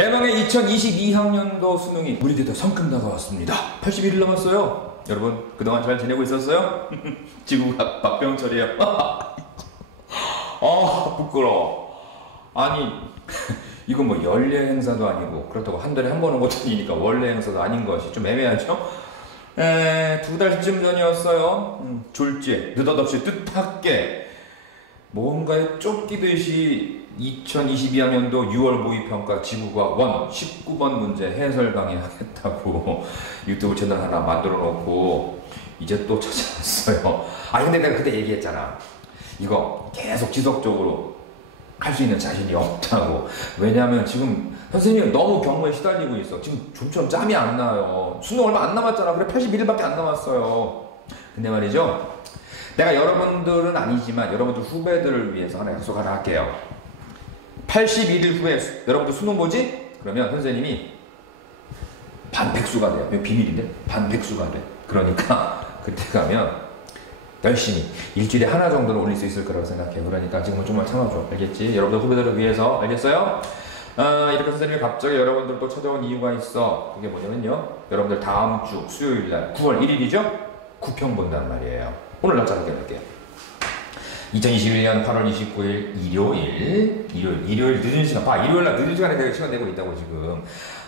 대망의 2022학년도 수능이 우리 데도 성큼 다가왔습니다. 81일 남았어요. 여러분 그동안 잘 지내고 있었어요? 지구가 박병철이에요. 부끄러워. 아니 이건 뭐 연례 행사도 아니고 그렇다고 한 달에 한 번 온 것도 아니니까 원래 행사도 아닌 것이 좀 애매하죠? 2달쯤 전이었어요. 졸지에 느닷없이 뜻밖의 뭔가에 쫓기듯이 2022학년도 6월 모의평가 지구과학 19번 문제 해설 강의하겠다고 유튜브 채널 하나 만들어 놓고 이제 또 찾아왔어요. 근데 내가 그때 얘기했잖아. 이거 계속 지속적으로 할 수 있는 자신이 없다고. 왜냐하면 지금 선생님이 너무 경무에 시달리고 있어. 지금 좀처럼 짬이 안 나요. 수능 얼마 안 남았잖아. 그래 81일밖에 안 남았어요. 근데 말이죠, 내가 여러분들은 아니지만 여러분들 후배들을 위해서 하나 약속 하나 할게요. 81일 후에 여러분들 수능 보지? 그러면 선생님이 반백수가 돼요. 이거 비밀인데? 반백수가 돼. 그러니까 그때 가면 열심히 일주일에 하나 정도는 올릴 수 있을 거라고 생각해. 그러니까 지금은 좀만 참아줘. 알겠지? 여러분들 후배들을 위해서. 알겠어요? 이렇게 선생님이 갑자기 여러분들 또 찾아온 이유가 있어. 그게 뭐냐면요, 여러분들 다음 주 수요일날 9월 1일이죠? 구평 본단 말이에요. 오늘 날짜 확인할게요. 2021년 8월 29일 일요일 늦은 시간. 일요일날 늦은 시간에 내가 시간 내고 있다고 지금.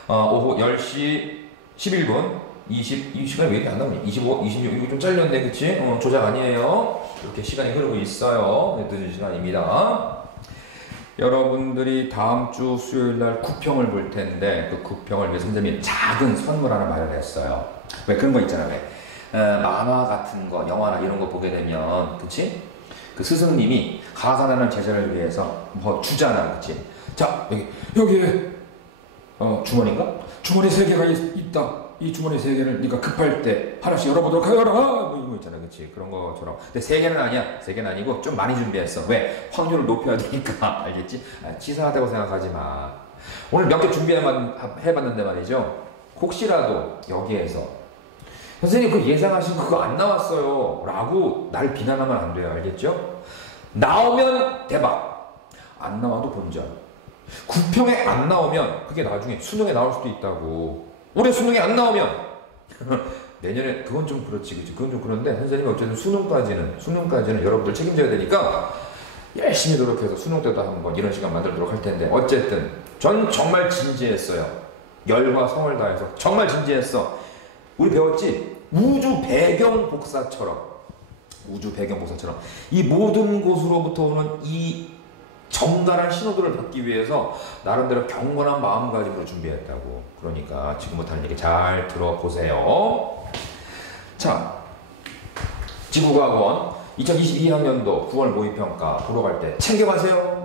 오후 10시 11분. 이 시간이 왜 이렇게 안 나오니? 25, 26, 이거 좀 잘렸네, 그치? 조작 아니에요. 이렇게 시간이 흐르고 있어요. 늦은 시간입니다. 여러분들이 다음 주 수요일날 구평을 볼 텐데, 그 구평을 위해서 선생님이 작은 선물 하나 마련했어요. 왜 그런 거 있잖아, 왜? 만화 같은 거, 영화나 이런 거 보게 되면, 그치? 그 스승님이 가산하는 제자를 위해서 뭐 주잖아, 그치? 자, 여기에, 주머니인가? 주머니 3개가 있다. 이 주머니 3개를 네가 급할 때 하나씩 열어보도록 하여라. 뭐 이거 있잖아, 그치? 그런 것처럼. 근데 3개는 아니야. 3개는 아니고 좀 많이 준비했어. 왜? 확률을 높여야 되니까. 알겠지? 치사하다고 생각하지 마. 오늘 몇 개 준비해봤는데 말이죠, 혹시라도 여기에서 선생님 그 예상하신 그거 안 나왔어요 라고 날 비난하면 안 돼요. 알겠죠? 나오면 대박. 안 나와도 본전. 구평에 안 나오면 그게 나중에 수능에 나올 수도 있다고. 올해 수능이 안 나오면 내년에 그건 좀 그렇지, 그치? 그건 좀 그런데 선생님이 어쨌든 수능까지는 여러분들 책임져야 되니까 열심히 노력해서 수능 때도 한번 이런 시간 만들도록 할 텐데, 어쨌든 전 정말 진지했어요. 열과 성을 다해서 정말 진지했어. 우리 배웠지? 우주 배경 복사처럼 이 모든 곳으로부터 오는 이 정갈한 신호들을 받기 위해서 나름대로 경건한 마음가짐으로 준비했다고. 그러니까 지금부터 하는 얘기 잘 들어보세요. 자, 지구과학원 2022학년도 9월 모의평가 보러 갈 때 챙겨가세요.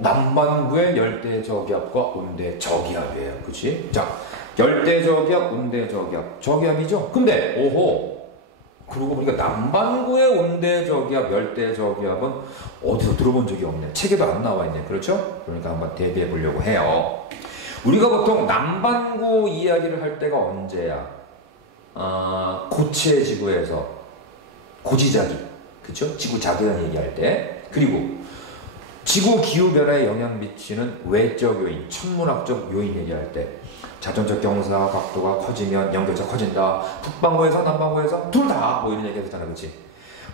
남반구의 열대저기압과 온대저기압이에요. 그치? 자, 열대저기압, 온대저기압. 저기압이죠? 근데, 그러고 보니까 남반구의 온대저기압, 열대저기압은 어디서 들어본 적이 없네. 책에도 안 나와 있네. 그렇죠? 그러니까 한번 대비해 보려고 해요. 우리가 보통 남반구 이야기를 할 때가 언제야? 고체 지구에서 고지자기, 그쵸? 지구 자기장 얘기할 때. 그리고 지구 기후변화에 영향 미치는 외적 요인, 천문학적 요인 얘기할 때, 자전적 경사 각도가 커지면 연결차 커진다. 북반구에서 남반구에서 둘 다 뭐 이런 얘기 했잖아, 그치?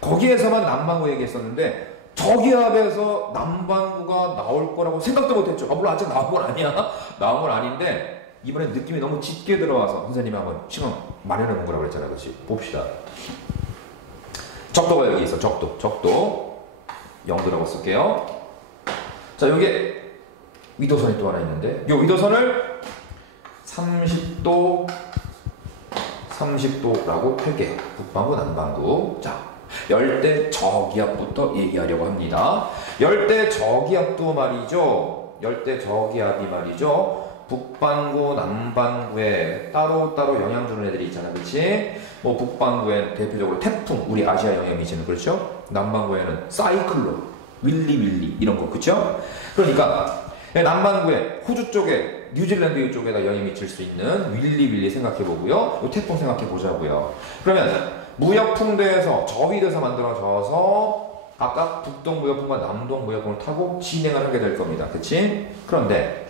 거기에서만 남반구 얘기했었는데 저기압에서 남반구가 나올 거라고 생각도 못했죠. 물론 아직 나온 건 아니야. 나온 건 아닌데 이번에 느낌이 너무 짙게 들어와서 선생님이 한번 시간 마련해 본 거라고 그랬잖아, 그치? 봅시다. 적도가 여기 있어. 적도 0도라고 쓸게요. 자, 여기에 위도선이 또 하나 있는데 이 위도선을 30도라고 할게요. 북반구, 남반구. 자, 열대 저기압부터 얘기하려고 합니다. 열대 저기압도 말이죠. 열대 저기압이 말이죠. 북반구, 남반구에 따로따로 영향 주는 애들이 있잖아, 그치? 뭐 북반구엔 대표적으로 태풍, 우리 아시아 영향 미치는, 그렇죠? 남반구에는 사이클론, 윌리 이런 거, 그쵸? 그러니까 남반구에 호주 쪽에, 뉴질랜드 이쪽에다 영향이 미칠 수 있는 윌리 생각해보고요. 이 태풍 생각해보자고요. 그러면 무역풍대에서 저위대에서 만들어져서 아까 북동무역풍과 남동무역풍을 타고 진행을 하게 될 겁니다. 그치? 그런데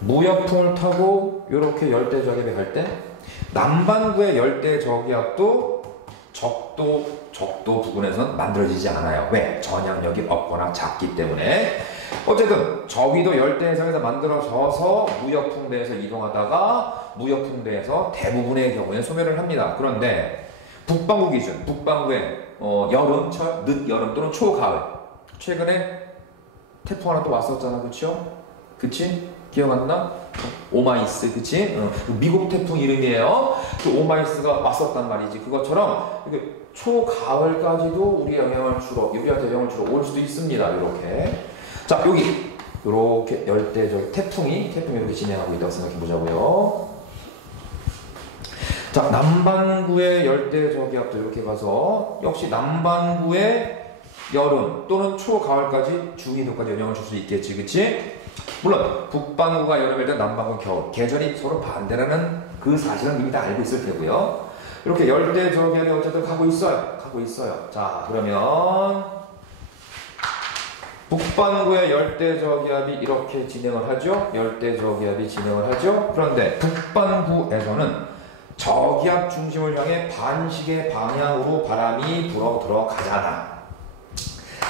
무역풍을 타고 이렇게 열대저기압에 갈 때 남반구의 열대저기압도 적도 부근에서는 만들어지지 않아요. 왜? 전향력이 없거나 작기 때문에. 어쨌든 저기도 열대해상에서 만들어져서 무역풍대에서 이동하다가 무역풍대에서 대부분의 경우에 소멸을 합니다. 그런데 북반구 기준, 북반구의 여름, 늦여름 또는 초가을, 최근에 태풍 하나 또 왔었잖아, 그쵸? 그치? 기억 안 나? 오마이스, 그치? 미국 태풍 이름이에요. 그 오마이스가 왔었단 말이지. 그것처럼 초가을까지도 우리한테 영향을 주러 올 수도 있습니다. 이렇게. 자, 여기 이렇게 열대적 태풍이 이렇게 진행하고 있다고 생각해 보자고요. 자, 남반구의 열대저기압도 이렇게 가서 역시 남반구의 여름 또는 초가을까지 중위도까지 영향을 줄 수 있겠지, 그치? 물론 북반구가 여름일 때 남반구는 겨울, 계절이 서로 반대라는 그 사실은 이미 다 알고 있을 테고요. 이렇게 열대저기압이 어쨌든 가고 있어요. 자, 그러면 북반구의 열대저기압이 이렇게 진행을 하죠. 그런데 북반구에서는 저기압 중심을 향해 반시계 방향으로 바람이 불어 들어가잖아.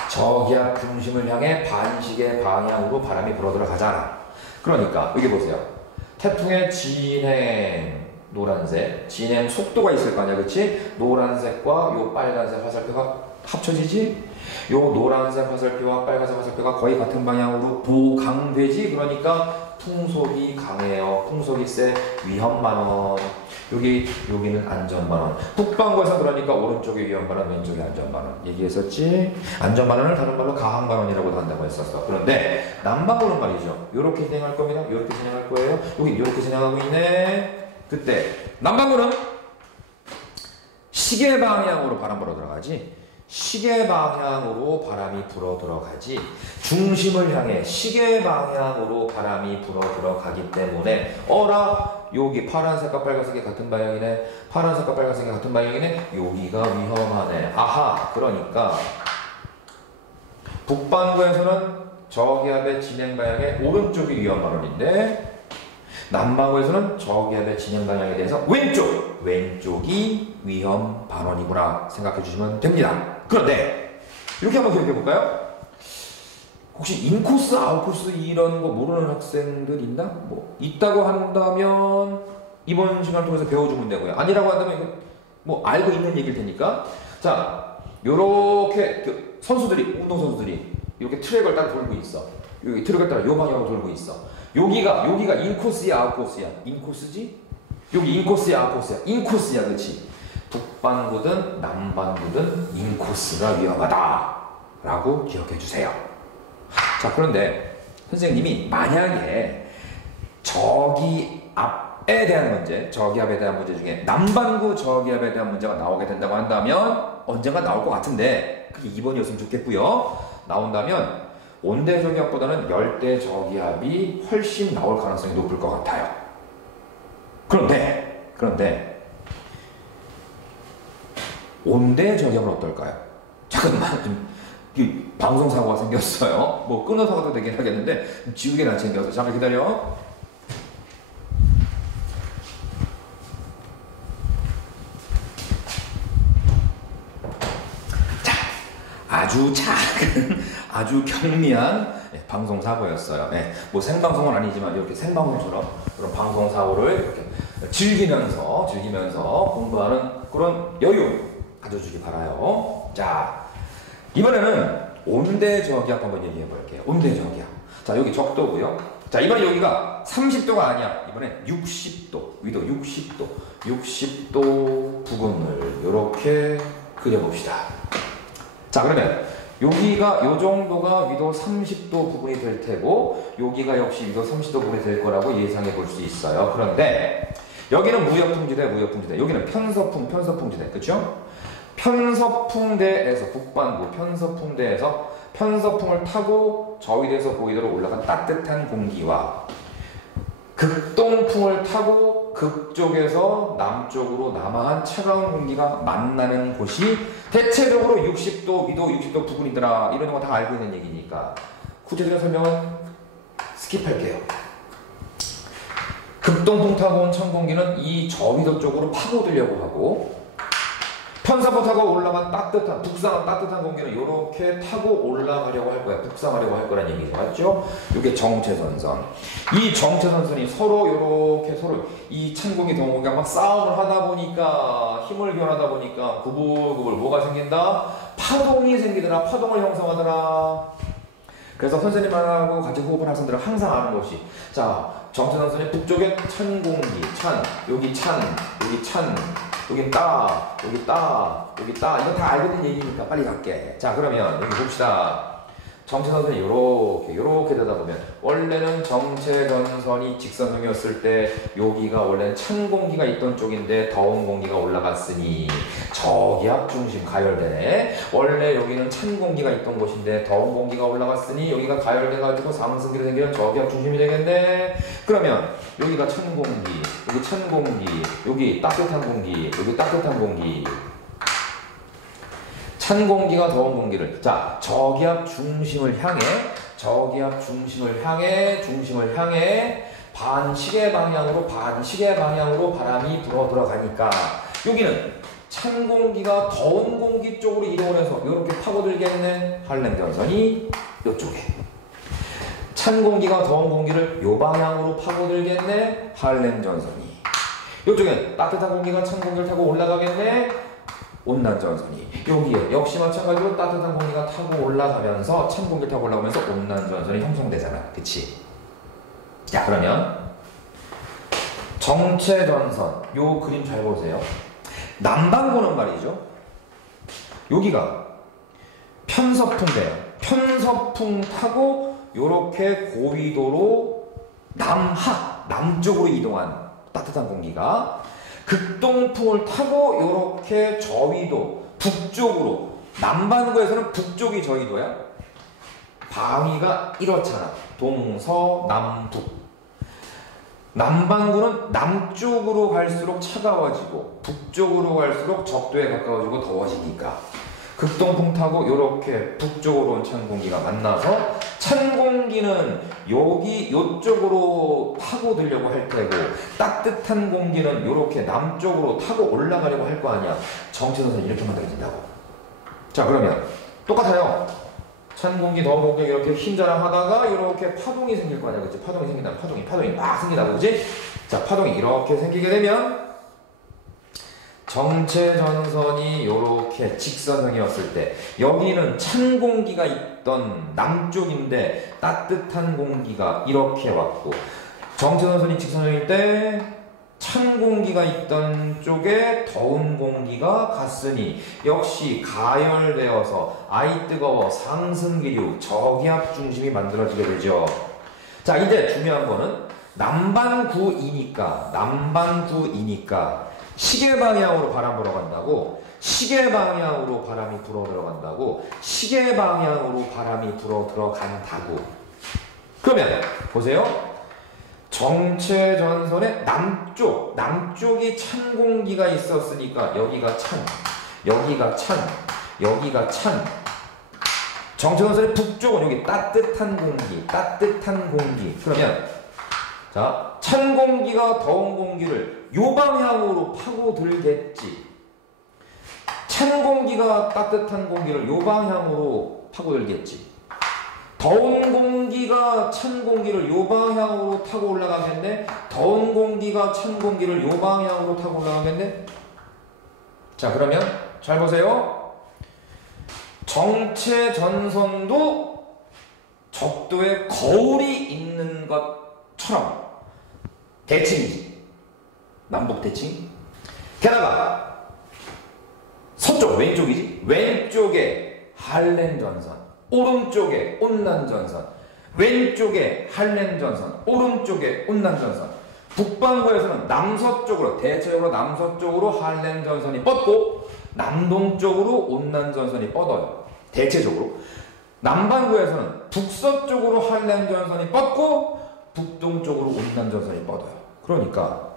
저기압 중심을 향해 반시계 방향으로 바람이 불어 들어가잖아. 그러니까 여기 보세요. 태풍의 진행 노란색, 진행 속도가 있을 거 아니야, 그치? 노란색과 요 빨간색 화살표가 합쳐지지? 요 노란색 화살표와 빨간색 화살표가 거의 같은 방향으로 보강되지? 그러니까 풍속이 강해요. 풍속이 세. 위험 만원. 여기는 안전 만원. 북반구에서 그러니까 오른쪽에 위험 만원, 왼쪽에 안전 만원. 얘기했었지? 안전 만원을 다른 말로 가항 만원이라고도 한다고 했었어. 그런데 남반구는 말이죠. 요렇게 진행할 겁니다. 요렇게 진행할 거예요. 여기 요렇게 진행하고 있네. 그때 남반구는 시계 방향으로 바람 불어 들어가지. 시계 방향으로 바람이 불어 들어가지. 중심을 향해 시계 방향으로 바람이 불어 들어가기 때문에 여기 파란색과 빨간색이 같은 방향이네. 파란색과 빨간색이 같은 방향이네. 여기가 위험하네. 아하, 그러니까 북반구에서는 저기압의 진행 방향의 오른쪽이 위험 방향인데 남반구에서는 저기압의 진행 방향에 대해서 왼쪽이 위험 반원이구나 생각해 주시면 됩니다. 그런데 이렇게 한번 기억해 볼까요? 혹시 인코스, 아웃코스 이런 거 모르는 학생들 있나? 뭐 있다고 한다면 이번 시간을 통해서 배워주면 되고요. 아니라고 한다면 이거 뭐 알고 있는 얘기일 테니까. 자, 요렇게 선수들이, 운동선수들이 이렇게 트랙을 따라 돌고 있어. 여기 트랙을 따라 요 방향으로 돌고 있어. 여기가 인코스야, 아웃코스야? 인코스지? 여기 인코스야, 아웃코스야? 인코스야, 그렇지? 북반구든 남반구든 인코스가 위험하다 라고 기억해 주세요. 자, 그런데 선생님이 만약에 저기압에 대한 문제 중에 남반구 저기압에 대한 문제가 나오게 된다고 한다면 언젠가 나올 것 같은데 그게 2번이었으면 좋겠고요. 나온다면 온대저기압보다는 열대저기압이 훨씬 나올 가능성이 높을 것 같아요. 그런데 온대저기압은 어떨까요? 잠깐만, 좀 방송사고가 생겼어요. 뭐 끊어서 가도 되긴 하겠는데 지우개를 안 챙겨서 잠깐 기다려. 자, 아주 작은 아주 경미한 방송사고였어요. 뭐 생방송은 아니지만 이렇게 생방송처럼 그런 방송사고를 이렇게 즐기면서 공부하는 그런 여유 가져주기 바라요. 자, 이번에는 온대저기압 한번 얘기해 볼게요. 온대저기압. 자, 여기 적도고요. 자, 이번에 여기가 30도가 아니야. 이번에 60도, 위도 60도 부근을 이렇게 그려봅시다. 자, 그러면 여기가 요 정도가 위도 30도 부분이 될 테고 여기가 역시 위도 30도 부분이 될 거라고 예상해 볼 수 있어요. 그런데 여기는 무역풍지대, 여기는 편서풍지대, 그렇죠? 편서풍대에서 북반구 편서풍대에서 편서풍을 타고 저위대에서 고위대로 올라간 따뜻한 공기와 극동풍을 타고 극쪽에서 남쪽으로 남한 차가운 공기가 만나는 곳이 대체적으로 60도, 미도, 60도 부근이더라. 이런 거 다 알고 있는 얘기니까 구체적인 설명은 스킵할게요. 극동풍 타고 온 찬 공기는 이 저위도 쪽으로 파고들려고 하고, 편서부 타고 올라간 따뜻한, 북상한 따뜻한 공기는 이렇게 타고 올라가려고 할 거야. 북상하려고 할 거란 얘기죠. 맞죠? 이게 정체전선. 이 정체전선이 서로 이렇게 서로 이 찬 공기, 더운 공기가 막 싸움을 하다 보니까, 힘을 교환하다 보니까 구불구불 뭐가 생긴다? 파동이 생기더라. 파동을 형성하더라. 그래서 선생님하고 같이 호흡을 하는 학생들은 항상 아는 것이, 자, 정체전선의 북쪽에 찬 공기, 여기 찬, 여기 찬, 여긴 따, 여기 따, 여기 따. 이거 다 알고 있는 얘기니까 빨리 갈게. 자, 그러면 여기 봅시다. 정체전선이 요렇게 되다 보면, 원래는 정체전선이 직선형이었을 때 여기가 원래는 찬 공기가 있던 쪽인데 더운 공기가 올라갔으니 저기압 중심 가열되네. 원래 여기는 찬 공기가 있던 곳인데 더운 공기가 올라갔으니 여기가 가열돼가지고 상승기로 생기는 저기압 중심이 되겠네. 그러면 여기가 찬 공기, 여기 찬 공기, 여기 따뜻한 공기, 여기 따뜻한 공기. 찬 공기가 더운 공기를, 자, 저기압 중심을 향해 반시계 방향으로 바람이 불어 들어가니까 여기는 찬 공기가 더운 공기 쪽으로 이동을 해서 이렇게 파고들겠네. 할렘전선이 이쪽에, 찬 공기가 더운 공기를 이 방향으로 파고들겠네. 할렘전선이 이쪽엔 따뜻한 공기가 찬 공기를 타고 올라가겠네. 온난전선이 여기에 역시 마찬가지로 따뜻한 공기가 타고 올라가면서 찬 공기를 타고 올라오면서 온난전선이 형성되잖아. 그치? 자, 그러면 정체전선 요 그림 잘 보세요. 남반구는 말이죠. 여기가 편서풍대요. 편서풍 타고 요렇게 고위도로 남쪽으로 이동한 따뜻한 공기가 극동풍을 타고 이렇게 저위도 북쪽으로, 남반구에서는 북쪽이 저위도야. 방위가 이렇잖아. 동서남북. 남반구는 남쪽으로 갈수록 차가워지고 북쪽으로 갈수록 적도에 가까워지고 더워지니까 극동풍 타고 이렇게 북쪽으로 온 찬 공기가 만나서 찬 공기는 여기 요쪽으로 파고들려고 할 테고 따뜻한 공기는 이렇게 남쪽으로 타고 올라가려고 할 거 아니야. 정체전선이 이렇게 만들어진다고. 자, 그러면 똑같아요. 찬 공기, 더운 공기 이렇게 힘자랑 하다가 이렇게 파동이 생길 거 아니야. 그치? 파동이 생긴다. 파동이 막 생긴다고. 그치? 자, 파동이 이렇게 생기게 되면 정체전선이 이렇게 직선형이었을 때 여기는 찬 공기가 있던 남쪽인데 따뜻한 공기가 이렇게 왔고, 정체전선이 직선형일 때 찬 공기가 있던 쪽에 더운 공기가 갔으니 역시 가열되어서 아이 뜨거워 상승기류 저기압 중심이 만들어지게 되죠. 자, 이제 중요한 거는 남반구이니까 시계 방향으로 바람 불어 간다고, 시계 방향으로 바람이 불어 들어간다고, 시계 방향으로 바람이 불어 들어간다고. 그러면 보세요. 정체전선의 남쪽이 찬 공기가 있었으니까 여기가 찬. 정체전선의 북쪽은 여기 따뜻한 공기. 그러면 자, 찬 공기가 더운 공기를 요 방향으로 파고들겠지. 찬 공기가 따뜻한 공기를 요 방향으로 파고들겠지. 더운 공기가 찬 공기를 요 방향으로 타고 올라가겠네. 더운 공기가 찬 공기를 요 방향으로 타고 올라가겠네. 자, 그러면 잘 보세요. 정체전선도 적도에 거울이 있는 것처럼 대칭이지. 남북 대칭. 게다가 서쪽, 왼쪽이지. 왼쪽에 할렘전선, 오른쪽에 온난전선, 왼쪽에 할렘전선, 오른쪽에 온난전선. 북반구에서는 남서쪽으로, 대체적으로 남서쪽으로 할렘전선이 뻗고 남동쪽으로 온난전선이 뻗어요. 대체적으로. 남반구에서는 북서쪽으로 할렘전선이 뻗고 북동쪽으로 온난전선이 뻗어요. 그러니까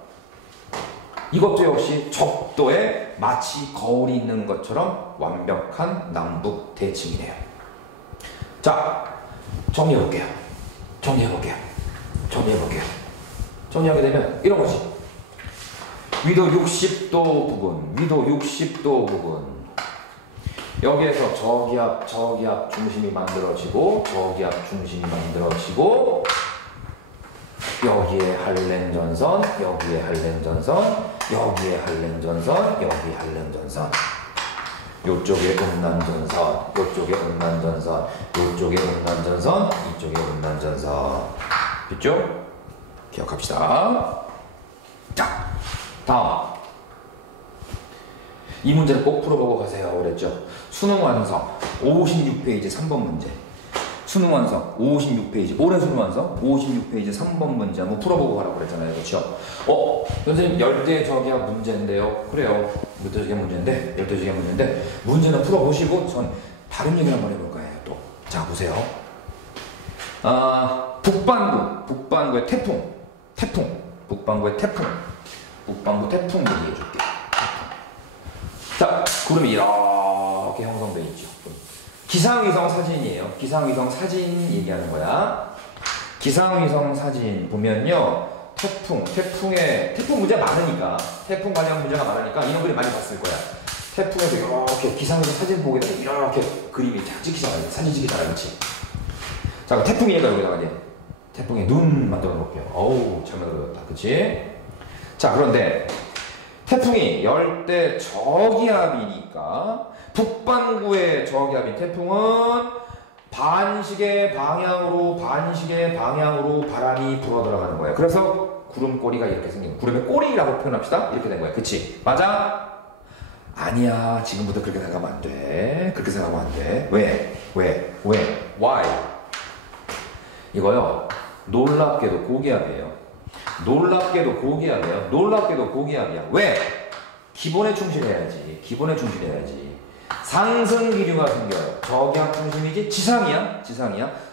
이것도 역시 적도에 마치 거울이 있는 것처럼 완벽한 남북 대칭이네요. 자, 정리해볼게요. 정리하게 되면 이런 거지. 위도 60도 부분. 여기에서 저기압 중심이 만들어지고, 여기에 한랭전선, 여기에 한랭전선, 요쪽에 음란전선, 이쪽에 음란전선. 됐죠? 기억합시다. 자, 다음. 이 문제는 꼭 풀어보고 가세요. 그랬죠? 수능 완성 56페이지 3번 문제. 수능 완성 56페이지. 올해 수능 완성 56페이지 3번 문제 한번 풀어보고 가라고 그랬잖아요. 그렇죠? 선생님 열대 저기압 문제인데요. 그래요. 열대 저기압 문제인데 문제는 풀어보시고 전 다른 얘기를 한번 해볼 거예요. 또. 자, 보세요. 북반구의 태풍. 북반구 태풍 얘기해 줄게요. 자, 구름이 이렇게 형성돼 있죠. 기상위성 사진이에요. 기상위성 사진 얘기하는 거야. 기상위성 사진 보면요. 태풍 문제가 많으니까, 태풍 관련 문제가 많으니까 이런 그림 많이 봤을 거야. 태풍에서 이렇게 기상위성 사진 보게 되면 이렇게 그림이 쫙 찍히잖아요. 사진 찍히잖아요. 그렇지? 자, 태풍이 얘가 여기다가 이제 태풍의 눈 만들어 놓을게요. 어우, 잘 만들어졌다. 그치? 자, 그런데 태풍이 열대 저기압이니까 북반구의 저기압인 태풍은 반시계 방향으로 바람이 불어 들어가는 거예요. 그래서 구름꼬리가 이렇게 생긴, 구름의 꼬리라고 표현합시다. 이렇게 된 거예요. 그치? 맞아? 아니야. 지금부터 그렇게 생각하면 안 돼. 왜? Why? 이거요. 놀랍게도 고기압이야. 왜? 기본에 충실해야지. 상승 기류가 생겨요. 저기압 중심이지 지상이야.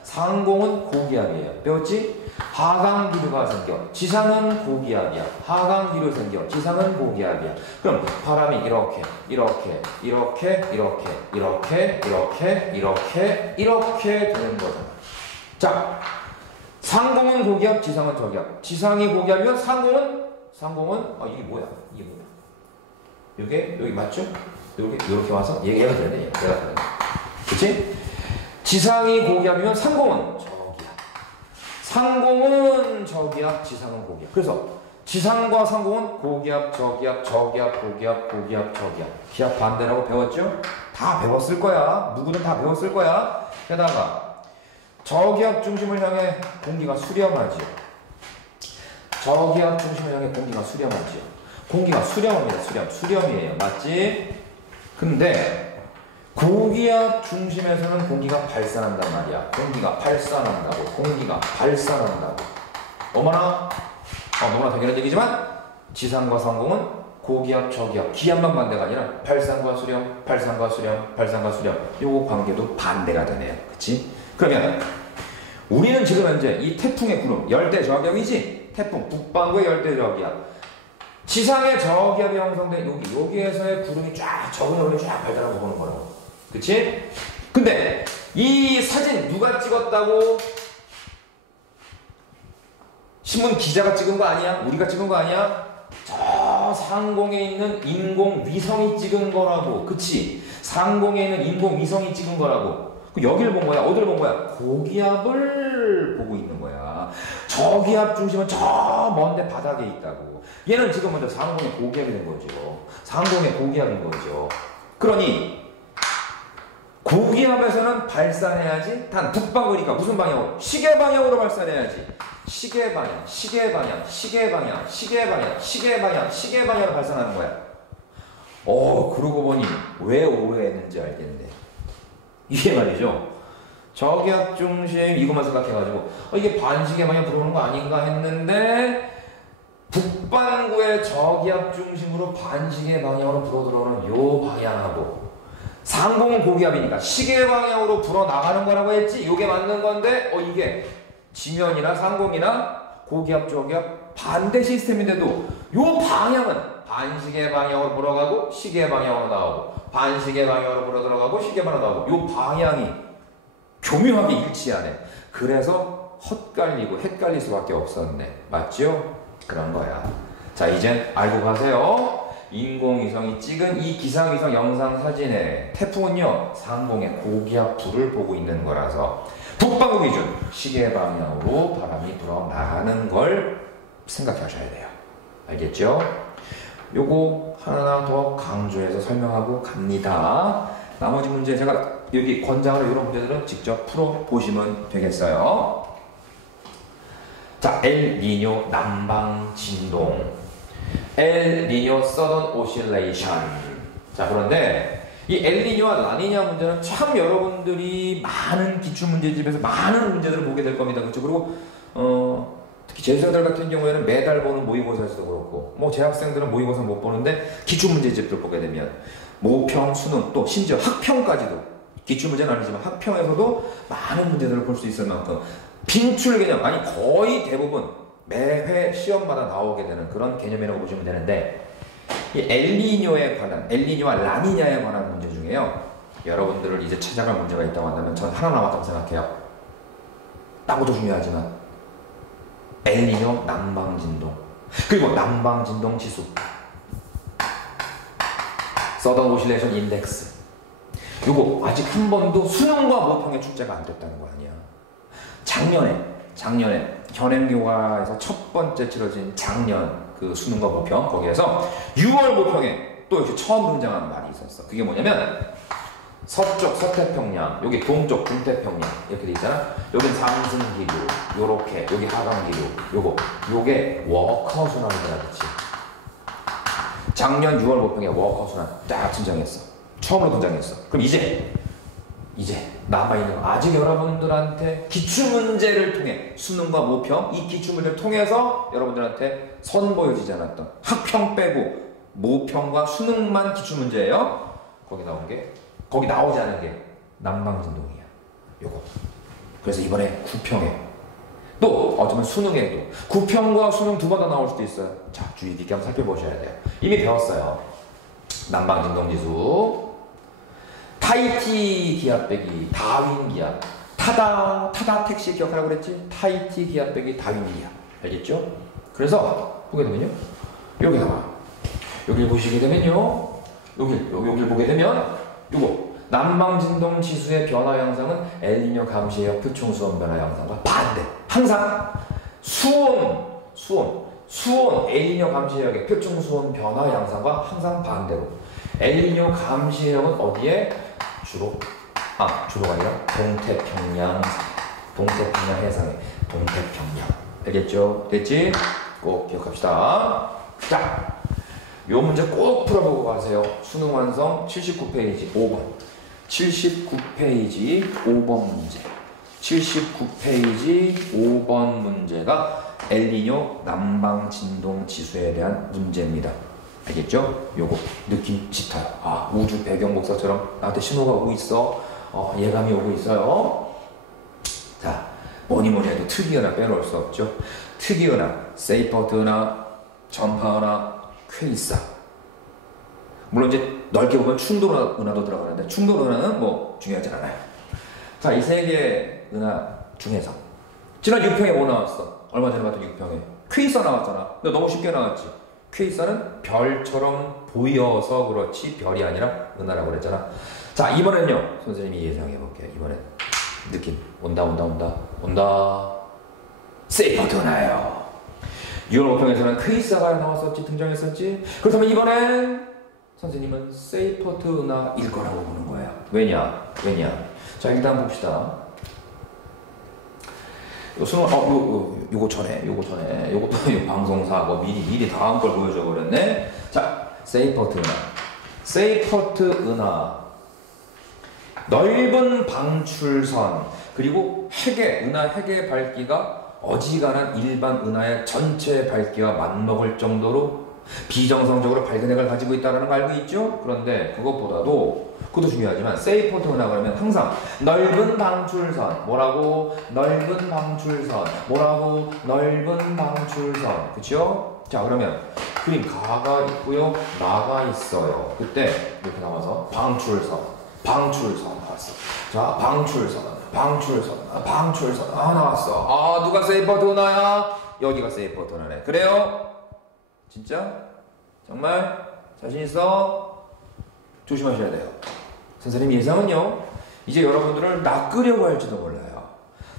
상공은 고기압이에요. 배웠지? 하강 기류가 생겨. 지상은 고기압이야. 하강 기류 생겨. 지상은 고기압이야. 그럼 바람이 이렇게 되는 거잖아. 자, 상공은 고기압, 지상은 저기압. 지상이 고기압이면 상공은 이게 뭐야? 여기 맞죠? 이렇게 와서 얘가 되네. 그치? 지상이 고기압이면 상공은 저기압, 지상은 고기압. 그래서 지상과 상공은 고기압, 저기압, 고기압, 저기압. 기압 반대라고 배웠죠? 다 배웠을 거야. 누구든 다 배웠을 거야. 게다가 저기압 중심을 향해 공기가 수렴하지요. 공기가 수렴합니다. 수렴이에요. 맞지? 근데 고기압 중심에서는 공기가 발산한단 말이야. 공기가 발산한다고. 너무나 당연한 얘기지만 지상과 상공은 고기압, 저기압, 기압만 반대가 아니라 발산과 수렴. 요거 관계도 반대가 되네요. 그치? 그러면 우리는 지금 현재 이 태풍의 구름, 열대 저기압이지? 태풍, 북반구의 열대 저기압. 지상의 저기압이 형성된 여기에서의 구름이 저근으로 발달하고 보는 거라고. 그치? 근데 이 사진 누가 찍었다고? 신문 기자가 찍은 거 아니야? 우리가 찍은 거 아니야? 저 상공에 있는 인공위성이 찍은 거라고. 그치? 상공에 있는 인공위성이 찍은 거라고. 여기를 본 거야. 어디를 본 거야? 고기압을 보고 있는 거야. 저기압 중심은 저 먼데 바닥에 있다고. 얘는 지금 먼저 상공의 고기압이 된 거죠. 그러니 고기압에서는 발산해야지. 단 북방구니까 무슨 방향으로? 시계 방향으로 발산해야지. 시계 방향으로 발산하는 거야. 그러고 보니 왜 오해했는지 알겠네. 이게 말이죠. 저기압 중심 이것만 생각해가지고 이게 반시계 방향 들어오는 거 아닌가 했는데 북반구의 저기압 중심으로 반시계 방향으로 불어 들어오는 요 방향하고 상공은 고기압이니까 시계 방향으로 불어 나가는 거라고 했지. 요게 맞는 건데 이게 지면이나 상공이나 고기압 저기압 반대 시스템인데도 요 방향은 반시계 방향으로 불어가고 시계 방향으로 나오고 반시계 방향으로 불어 들어가고 시계 방향으로 나오고 요 방향이 교묘하게 일치하네. 그래서 헛갈리고 헷갈릴 수밖에 없었네. 맞죠? 그런 거야. 자, 이젠 알고 가세요. 인공위성이 찍은 이 기상위성 영상 사진에 태풍은요 상공의 고기압 불을 보고 있는 거라서 북반구 기준 시계 방향으로 바람이 불어나가는 걸 생각하셔야 돼요. 알겠죠? 요거 하나 더 강조해서 설명하고 갑니다. 나머지 문제 제가 여기 권장으로 이런 문제들은 직접 풀어보시면 되겠어요. 자, 엘니뇨 남방 진동, 엘니뇨 서던 오실레이션. 자, 그런데 이 엘니뇨와 라니냐 문제는 참 여러분들이 많은 기출문제집에서 많은 문제들을 보게 될 겁니다. 그렇죠? 그리고 특히 재수생들 같은 경우에는 매달 보는 모의고사에서도 그렇고 뭐 재학생들은 모의고사 못 보는데 기출문제집들 보게 되면 모평, 수능 또 심지어 학평까지도 기출문제는 아니지만 학평에서도 많은 문제들을 볼 수 있을 만큼 빈출 개념, 아니 거의 대부분 매회 시험마다 나오게 되는 그런 개념이라고 보시면 되는데 이 엘니뇨에 관한, 엘니뇨와 라니냐에 관한 문제 중에요 여러분들을 이제 찾아갈 문제가 있다고 한다면 전 하나 남았다고 생각해요. 따고도 중요하지만 엘니뇨 남방진동 그리고 남방진동 지수 서던 오실레이션 인덱스 요거 아직 한 번도 수능과 모평의 출제가 안 됐다는 거 아니야. 작년에 현행교과에서 첫 번째 치러진 작년 그 수능과 모평 거기에서 6월 모평에 또 이렇게 처음 등장하는 말이 있었어. 그게 뭐냐면 서쪽 서태평양, 여기 동쪽 중태평양 이렇게 돼 있잖아. 여긴 상승기류, 요렇게 여기 하강기류, 요게 워커순환이더라, 그렇지? 작년 6월 모평에 워커순환 딱 등장했어. 처음으로 등장했어. 그럼 이제 남아있는 거 아직 여러분들한테 기출문제를 통해 수능과 모평 이 기출문제를 통해서 여러분들한테 선보여지지 않았던 학평 빼고 모평과 수능만 기출문제예요. 거기 나오지 않은 게 남방진동이야. 요거. 그래서 이번에 구평에 또 어쩌면 수능에도 구평과 수능 두 번 다 나올 수도 있어요. 자, 주의 깊게 한번 살펴보셔야 돼요. 이미 배웠어요. 남방진동지수 타이티 기압 빼기 다윈 기압. 타다 택시 기억하라고 그랬지? 타이티 기압 빼기 다윈 기압. 알겠죠? 그래서 보게 되면요. 여기 나와. 여기 보시게 되면요. 여기 보게 되면 요거 남방진동 지수의 변화 양상은 엘니뇨 감시의 표충수온 변화 양상과 반대. 항상 수온 엘니뇨 감시력의 표충수온 변화 양상과 항상 반대로. 엘니뇨 감시력은 어디에? 주로가 아니라 동태평양 해상에 동태평양. 알겠죠? 됐지? 꼭 기억합시다. 자, 요 문제 꼭 풀어보고 가세요. 수능 완성 79페이지 5번. 79페이지 5번 문제. 79페이지 5번 문제가 엘니뇨 남방진동 지수에 대한 문제입니다. 알겠죠? 요거 느낌 짙어요. 아, 우주 배경 목사처럼 나한테 신호가 오고 있어. 예감이 오고 있어요. 자, 뭐니 해도 특이은하 빼놓을 수 없죠. 특이은하, 세이퍼트은하, 전파은하, 퀘이사. 물론 이제 넓게 보면 충돌은하도 들어가는데 충돌은하는 뭐 중요하지 않아요. 자, 이 세 개의 은하 중에서 지난 6평에 뭐 나왔어? 얼마 전에 봤던 6평에 퀘이사 나왔잖아. 근데 너무 쉽게 나왔지. 퀘이사는 별처럼 보여서 그렇지 별이 아니라 은하라고 그랬잖아. 자, 이번엔요 선생님이 예상해 볼게요. 이번엔 느낌 온다. 세이퍼트 은하예요. 6월 5평에서는 퀘이사가 나왔었지, 등장했었지. 그렇다면 이번엔 선생님은 세이퍼트 은하일 거라고 보는 거예요. 왜냐? 자, 일단 봅시다. 요거 전에 요것도 방송사고 미리 다음 걸 보여줘 버렸네. 자, 세이퍼트 은하 넓은 방출선 그리고 은하 핵의 밝기가 어지간한 일반 은하의 전체 밝기와 맞먹을 정도로 비정상적으로 밝은 핵을 가지고 있다는 거 알고 있죠? 그런데 그것도 중요하지만 세이퍼트 은하 그러면 항상 넓은 방출선 넓은 방출선 그쵸? 자, 그러면 그림 가가 있고요, 나가 있어요. 그때 이렇게 나와서 방출선 나왔어. 자, 방출선 나왔어. 아, 누가 세이퍼드 은하야? 여기가 세이퍼드 은하네. 그래요? 진짜? 정말? 자신 있어? 조심하셔야 돼요. 선생님 예상은요, 이제 여러분들을 낚으려고 할지도 몰라요.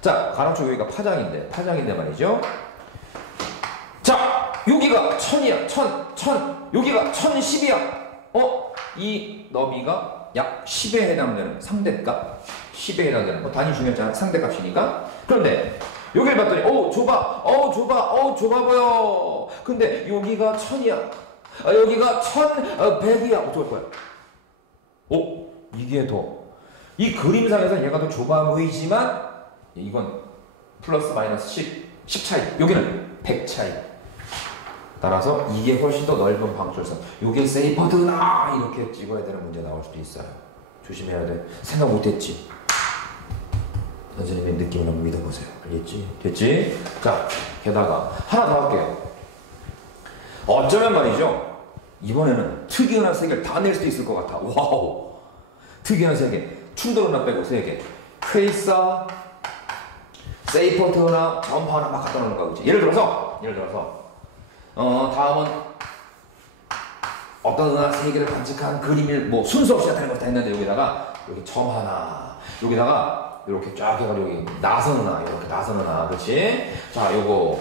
자, 가랑초 여기가 파장인데 말이죠. 자, 여기가 1000이야. 1000. 여기가 1010이야. 이 너비가 약 10에 해당되는 상대값. 10에 해당되는 거. 단위 중요하잖아. 상대값이니까. 그런데 여기를 봤더니 좁아 보여. 근데 여기가 1000이야. 여기가 1100이야. 어떡할 거야? 이게 이 그림상에서 얘가 더 좁아 보이지만 이건 플러스 마이너스 10 차이. 여기는 100 차이. 따라서 이게 훨씬 더 넓은 방출선. 이게 세이퍼드나 이렇게 찍어야 되는 문제 나올 수도 있어요. 조심해야 돼. 생각 못했지? 선생님의 느낌을 한번 믿어보세요. 알겠지? 됐지? 자, 게다가 하나 더 할게요. 어쩌면 말이죠, 이번에는 특이한 세계를 다 낼 수도 있을 것 같아. 와우! 특이한 세계. 충돌 하나 빼고 3개. 퀘이사, 세이퍼드나 전파 하나 막 갖다 놓는 거. 그치? 예를 들어서 다음은 어떤 은하 3개를 관측한 그림을 순서 없이 나타내는 거 다 했는데 여기다가 여기 점 하나, 여기다가 이렇게 쫙 해가지고 여기 나선 은하, 그렇지? 자, 요거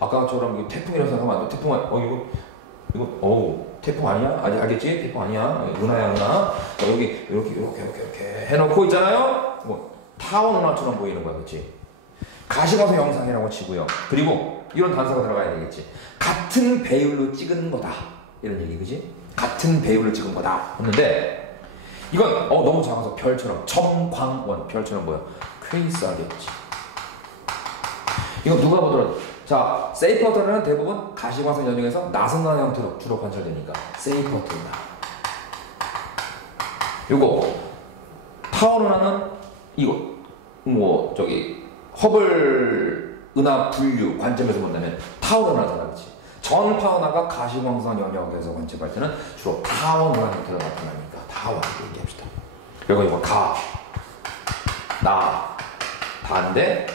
아까처럼 태풍이라고 생각하면 안 돼. 태풍 아니야? 아직 알겠지? 태풍 아니야? 은하야. 여기 이렇게 해놓고 있잖아요. 타원 은하처럼 보이는 거야, 그렇지? 가시광선 영상이라고 치고요. 그리고 이런 단서가 들어가야 되겠지. 같은 배율로 찍은 거다. 이런 얘기, 그지? 같은 배율로 찍은 거다. 했는데 이건 너무 작아서 별처럼, 점광원 별처럼 보여. 퀘이사겠지. 이건 누가 보더라도, 자, 세이퍼트는 대부분 가시광선 연중에서 나선나 형태로 주로 관찰되니까 세이퍼트다. 요거 타원 은하는 이거 허블 은하 분류 관점에서 본다면 타원 은하잖아, 그렇지? 전파 은하가 가시광선 영역에서 관측할 때는 주로 타원 은하 형태로 나타나니까 타원 얘기합시다. 그리고 이거 다인데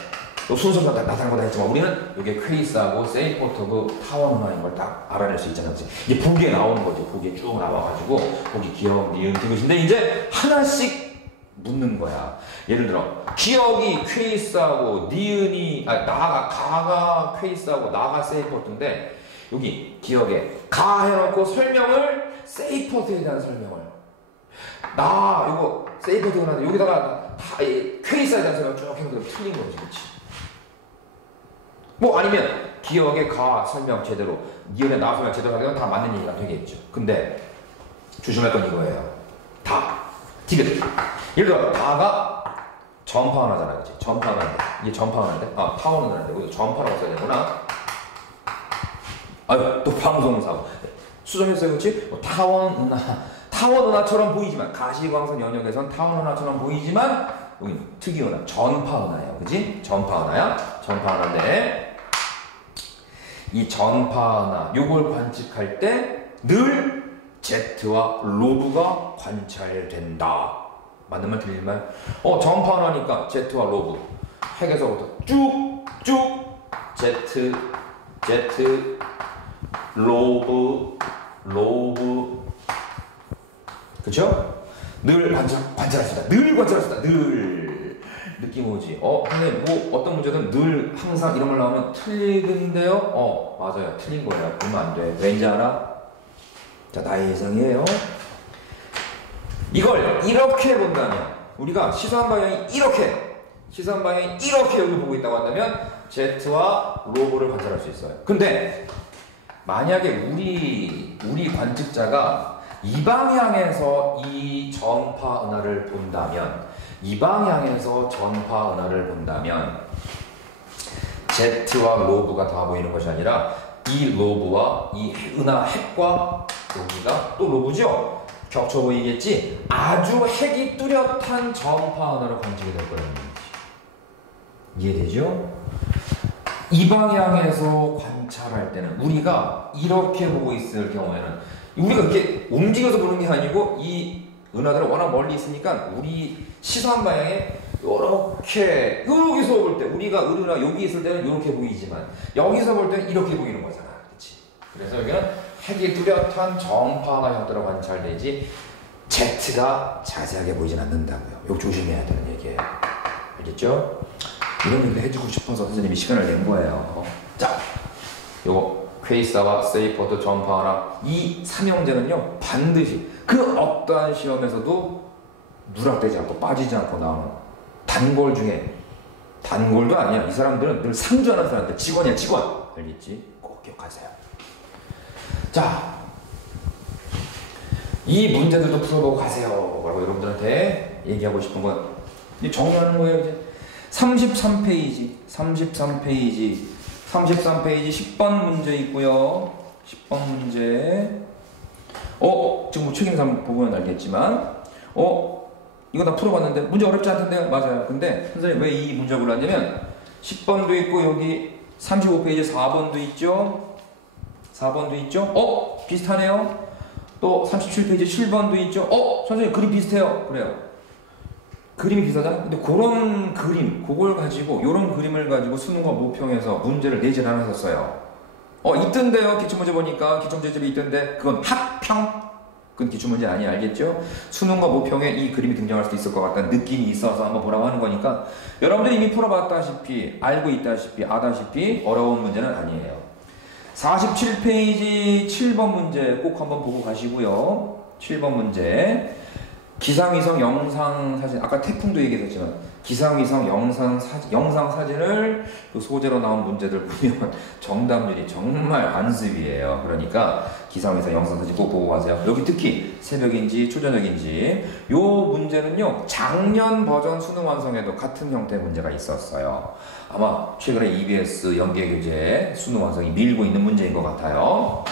순서가 나타난 거다 했지만 우리는 이게 퀘이스하고 세이퍼트하고 타원 은하인 걸 딱 알아낼 수 있잖아, 그렇지? 이게 보기에 나오는 거죠. 보기에 쭉 나와가지고 보기 귀여운 니은 디귿인데 이제 하나씩 묻는 거야. 예를 들어 기억이 퀘이스하고 니은이 가가 퀘이스하고 나가 세이퍼트인데 여기 기억에 가 해놓고 설명을 세이퍼트에 대한 설명을 이거 세이퍼트가 나는데 여기다가 퀘이스에 대한 설명을 쭉 해놓고 틀린 거지, 그렇지? 아니면 기억에 가 설명 제대로, 니은에 나 설명 제대로 하면 다 맞는 얘기가 되겠죠. 근데 조심할 건 이거예요. 디귿. 예를 들어 다가 전파 은하잖아, 그치? 전파 은하인데 이게 전파 은하인데 타원 은하인데 우리가 전파라고 써야 되구나. 또 방송사고 수정했어요, 그치? 타원 은하처럼 보이지만 가시광선 영역에선 타원 은하처럼 보이지만 여기 특이 은하, 전파 은하예요, 그치? 전파 은하인데 이 전파 은하 요걸 관측할 때 늘 Z와 로브가 관찰된다. 맞는 말 틀린 말? 전파 은하니까 Z와 로브 핵에서부터 쭉쭉 Z 로브 그쵸? 늘 관찰할 수 있다. 늘 느낌 오지? 근데 어떤 문제든 늘 항상 이런 말 나오면 틀리던데요? 맞아요, 틀린 거예요. 그러면 안 돼. 왠지 알아? 자, 나의 예상이에요. 이걸 이렇게 본다면 우리가 시선 방향이 이렇게 여기 보고 있다고 한다면 Z와 로브를 관찰할 수 있어요. 근데 만약에 우리 관측자가 이 방향에서 이 전파 은하를 본다면 Z와 로브가 다 보이는 것이 아니라 이 로브와 이 은하 핵과 여기가 또 로브죠? 겹쳐 보이겠지? 아주 핵이 뚜렷한 전파 은하로 관측이 될 거라는 거지. 이해되죠? 이 방향에서 관찰할 때는 우리가 이렇게 보고 있을 경우에는 우리가 이렇게 움직여서 보는 게 아니고 이 은하들은 워낙 멀리 있으니까 우리 시선 방향에 이렇게 여기서 볼 때 우리가 은하 여기 있을 때는 이렇게 보이지만 여기서 볼 때는 이렇게 보이는 거잖아. 그렇지? 그래서 여기는 핵이 뚜렷한 정파나 형태로 관찰되지 Z가 자세하게 보이진 않는다고요. 이거 조심해야 되는 얘기예요. 알겠죠? 이런 얘기를 해주고 싶어서 선생님이 시간을 낸 거예요. 자, 요거 퀘이사와 세이퍼드 전파하라 이 삼형제는요 반드시 그 어떠한 시험에서도 누락되지 않고 빠지지 않고 나오는 단골 중에 단골도 아니야. 이 사람들은 늘 상주하는 사람들. 직원이야 직원. 알겠지? 꼭 기억하세요. 자, 이 문제들도 풀어보고 가세요 라고 여러분들한테 얘기하고 싶은 건 정리하는 거예요. 이제 33페이지 10번 문제 있고요. 10번 문제 지금 뭐 책임서 보면 알겠지만 이거 다 풀어봤는데 문제 어렵지 않던데요? 맞아요. 근데 선생님 왜 이 문제 골랐냐면 10번도 있고 여기 35페이지 4번도 있죠? 4번도 있죠? 비슷하네요. 또 37페이지 7번도 있죠? 선생님 그림 비슷해요. 그래요. 그림이 비슷하잖아? 근데 그런 그림, 그걸 가지고, 요런 그림을 가지고 수능과 모평에서 문제를 내질 않았었어요. 있던데요. 기출문제 보니까 기출문제집이 있던데, 그건 합평? 그건 기출문제 아니에요. 알겠죠? 수능과 모평에 이 그림이 등장할 수도 있을 것 같다는 느낌이 있어서 한번 보라고 하는 거니까, 여러분들이 이미 풀어봤다시피, 알고 있다시피, 아다시피, 어려운 문제는 아니에요. 47페이지 7번 문제 꼭 한번 보고 가시고요. 7번 문제. 기상위성 영상사진, 아까 태풍도 얘기했지만 기상위성 영상사진을 그 소재로 나온 문제들 보면 정답률이 정말 안습이에요. 그러니까 기상위성 영상사진 꼭 보고 가세요. 여기 특히 새벽인지 초저녁인지 요 문제는요 작년 버전 수능 완성에도 같은 형태의 문제가 있었어요. 아마 최근에 EBS 연계교재 수능 완성이 밀고 있는 문제인 것 같아요.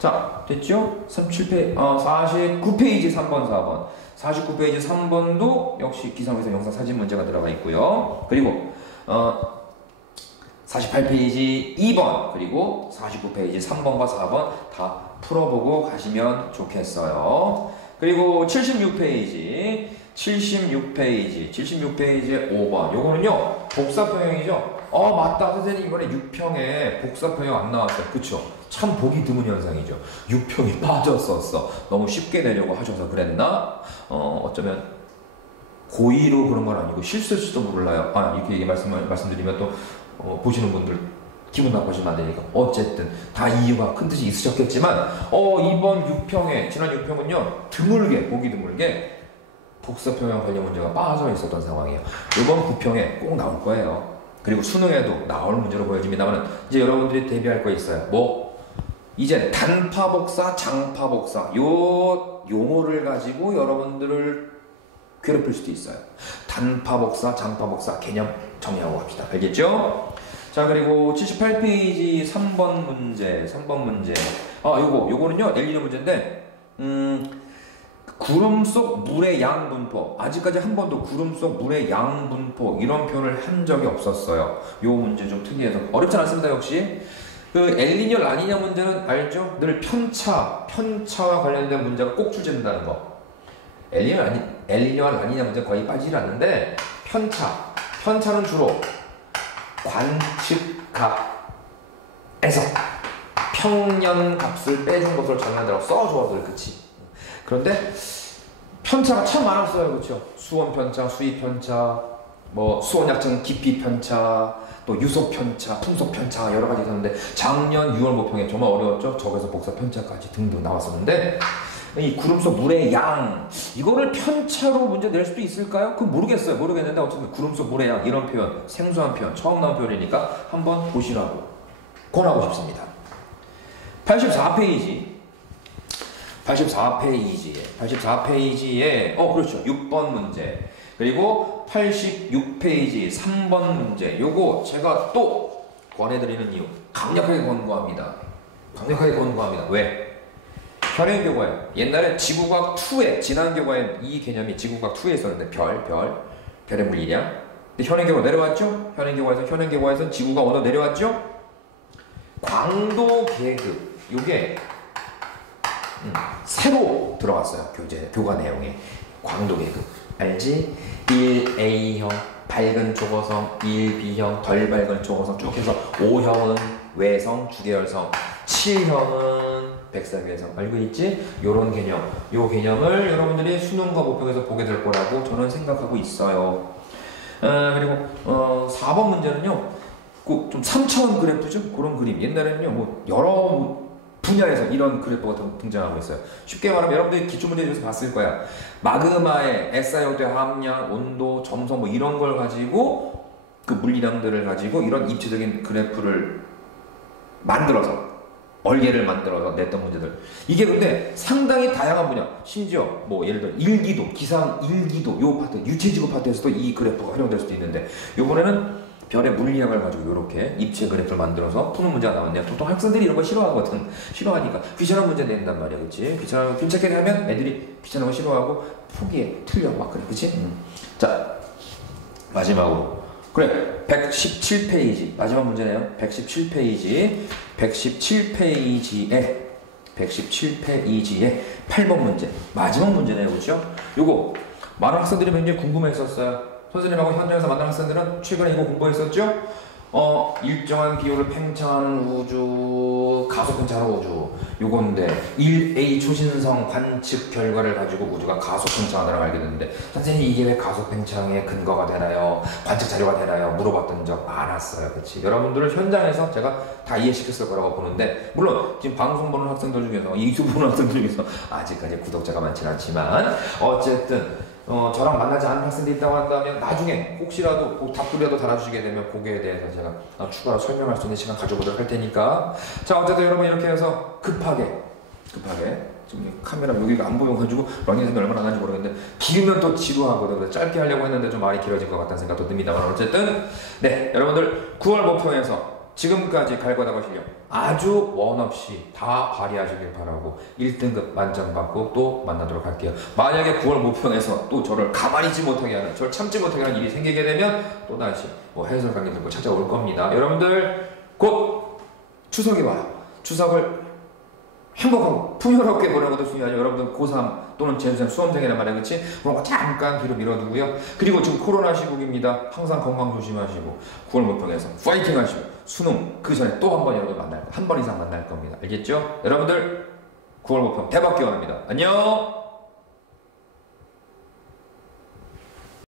자, 됐죠? 49페이지 3번 4번 49페이지 3번도 역시 기상위성 영상 사진 문제가 들어가 있고요. 그리고 48페이지 2번 그리고 49페이지 3번과 4번 다 풀어보고 가시면 좋겠어요. 그리고 76페이지 76페이지에 5번 요거는요 복사평형이죠. 맞다 선생님 이번에 6평에 복사평형 안 나왔어요. 그쵸? 참 보기 드문 현상이죠. 6평이 빠졌었어. 너무 쉽게 내려고 하셔서 그랬나? 어쩌면 고의로 그런 건 아니고 실수일지도 몰라요. 이렇게 얘기 말씀드리면 또 보시는 분들 기분 나쁘시면 안 되니까 어쨌든 다 이유가 큰 뜻이 있으셨겠지만 이번 6평에 지난 6평은요 드물게 보기 드물게 복사평형 관련 문제가 빠져 있었던 상황이에요. 이번 9평에 꼭 나올 거예요. 그리고 수능에도 나올 문제로 보여집니다만 이제 여러분들이 대비할 거 있어요. 이제 단파복사, 장파복사 요 용어를 가지고 여러분들을 괴롭힐 수도 있어요. 단파복사, 장파복사 개념 정리하고 갑시다. 알겠죠? 자, 그리고 78페이지 3번 문제. 요거는요 엘니뇨 문제인데 구름 속 물의 양 분포. 아직까지 한 번도 구름 속 물의 양 분포 이런 표현을 한 적이 없었어요. 요 문제 좀 특이해서 어렵지 않습니다. 역시 그 엘니뇨 라니냐 문제는 알죠? 늘 편차와 관련된 문제가 꼭 출제된다는 거. 엘니뇨와 라니냐 문제 거의 빠지지 않는데 편차는 주로 관측각에서 평년값을 빼준 것을 정의한다고 써줘도 그치. 그런데 편차가 참 많았어요. 그렇죠? 수원 편차, 수위 편차, 수원 약층 깊이 편차, 또 유속 편차, 풍속 편차 여러 가지 있었는데 작년 6월 모평에 정말 어려웠죠. 적에서 복사 편차까지 등등 나왔었는데 이 구름 속 물의 양 이거를 편차로 문제 낼 수도 있을까요? 그건 모르겠는데 어쨌든 구름 속 물의 양 이런 표현 생소한 표현 처음 나온 표현이니까 한번 보시라고 권하고 싶습니다. 84페이지에 그렇죠. 6번 문제 그리고 86페이지 3번 문제 요거 제가 또 권해드리는 이유 강력하게 권고합니다. 왜? 별의 교과에 옛날에 지구과학 2에 지난 교과에 이 개념이 지구과학 2에 있었는데 별의 물리량 근데 현행계곡 내려왔죠? 현행계곡에서 지구가 어디로 내려왔죠? 광도 계급. 요게 새로 들어갔어요. 교과 내용에. 광도 계급. 알지? 1A형 밝은 초고성, 1B형 덜 밝은 초고성 쭉 해서 5형은 외성, 주계열성, 7형은 백사계성. 알고 있지? 요런 개념. 요 개념을 여러분들이 수능과 모평에서 보게 될 거라고 저는 생각하고 있어요. 그리고 4번 문제는요. 꼭 좀 3차원 그래프죠? 그런 그림. 옛날에는요. 뭐 여러 분야에서 이런 그래프가 등장하고 있어요. 쉽게 말하면 여러분들이 기출문제에서 봤을 거야. 마그마의 SiO2 함량, 온도, 점성 뭐 이런 걸 가지고 그 물리량들을 가지고 이런 입체적인 그래프를 만들어서 얼개를 만들어서 냈던 문제들. 이게 근데 상당히 다양한 분야. 심지어 뭐 예를 들어 일기도, 기상 일기도 요 파트, 유체지구 파트에서도 이 그래프가 활용될 수도 있는데 요번에는 별의 물리량을 가지고 이렇게 입체 그래프를 만들어서 푸는 문제가 나왔네요. 보통 학생들이 이런 거 싫어하거든. 싫어하니까 귀찮은 문제 낸단 말이야, 그렇지? 귀찮게 하면 애들이 귀찮은 거 싫어하고 포기해, 틀려 막 그래, 그렇지? 자, 마지막으로 그래 117페이지 마지막 문제네요. 117페이지에 8번 문제 마지막 문제네요, 그렇죠? 요거 많은 학생들이 굉장히 궁금해했었어요. 선생님하고 현장에서 만난 학생들은 최근에 이거 공부했었죠? 일정한 비율을 팽창하는 우주, 가속 팽창하는 우주. 요건데 1A 초신성 관측 결과를 가지고 우주가 가속 팽창하다고 알게 됐는데 선생님 이게 왜 가속 팽창의 근거가 되나요? 관측 자료가 되나요? 물어봤던 적 많았어요. 그치? 여러분들을 현장에서 제가 다 이해시켰을 거라고 보는데 물론 지금 방송 보는 학생들 중에서 유튜브 보는 학생들 중에서 아직까지 구독자가 많지는 않지만 어쨌든 저랑 만나지 않은 학생들이 있다고 한다면 나중에 혹시라도 답글이라도 달아주시게 되면 거기에 대해서 제가 추가로 설명할 수 있는 시간 가져보도록 할 테니까. 자, 어쨌든 여러분 이렇게 해서 급하게 지금 카메라 여기가 안 보여가지고 러닝에서 얼마나 하는지 모르겠는데 길면 또 지루하거든요. 그래서 짧게 하려고 했는데 좀 말이 길어질 것 같다는 생각도 듭니다만 어쨌든 네, 여러분들 9월 모평에서 지금까지 갈고다가 실력 아주 원 없이 다 발휘하시길 바라고 1등급 만점 받고 또 만나도록 할게요. 만약에 9월 모평에서 또 저를 가만히 있지 못하게 하는, 저를 참지 못하게 하는 일이 생기게 되면 또 다시 뭐 해설 강의 들고 찾아올 겁니다. 여러분들 곧 추석이 와요. 추석을 행복하고 풍요롭게 보내는 것도 중요하죠. 여러분들 고3 또는 재수생 수험생이란 말이야, 그렇지? 그런 거 잠깐 뒤로 밀어두고요. 그리고 지금 코로나 시국입니다. 항상 건강 조심하시고 9월 모평에서 파이팅 하시고 수능 그 전에 또 한 번 여러분 한 번 이상 만날 겁니다. 알겠죠? 여러분들 9월 모평 대박 기원합니다. 안녕.